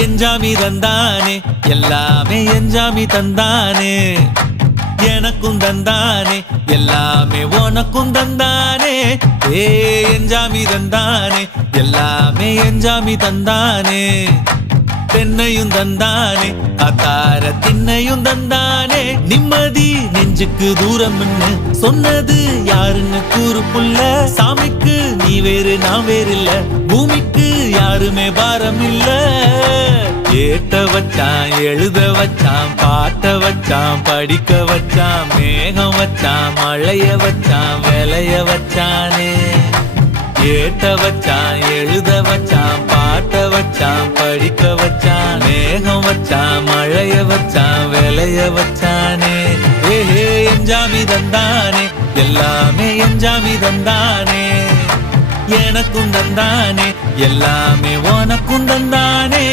எஞ்சாமி தந்தானே எல்லாமே எஞ்சாமி தந்தானே எனக்கும் தந்தானே எல்லாமே உனக்கும் தந்தானே ஏ எஞ்சாமி தந்தானே எல்லாமே எஞ்சாமி தந்தானே தென்னையும் தந்தானே அத்தார திண்ணையும் தந்தானே நிம்மதி நெஞ்சுக்கு தூரம்னு சொன்னது யாருன்னு கூறு புள்ள சாமிக்கு நீ வேறு நான் வேறு இல்ல பூமிக்கு யாருமே பாரம் இல்ல ஏத்த வச்சான் எழுத வச்சான் பாட்ட வச்சான் படிக்க வச்சான் மேகம் வச்சான் மழைய வச்சான் விளைய வச்சானே ஏத்த வச்சான் எழுத வச்சான் பாட்ட வச்சான் படிக்க வச்சான் மேகம் வச்சான் மழைய வச்சான் விளைய வச்சானே ஏஹே எஞ்சாமி தந்தானே எல்லாமே எஞ்சாமி தந்தானே எனக்கும் தந்தானே எல்லாமே உனக்கும் தந்தானே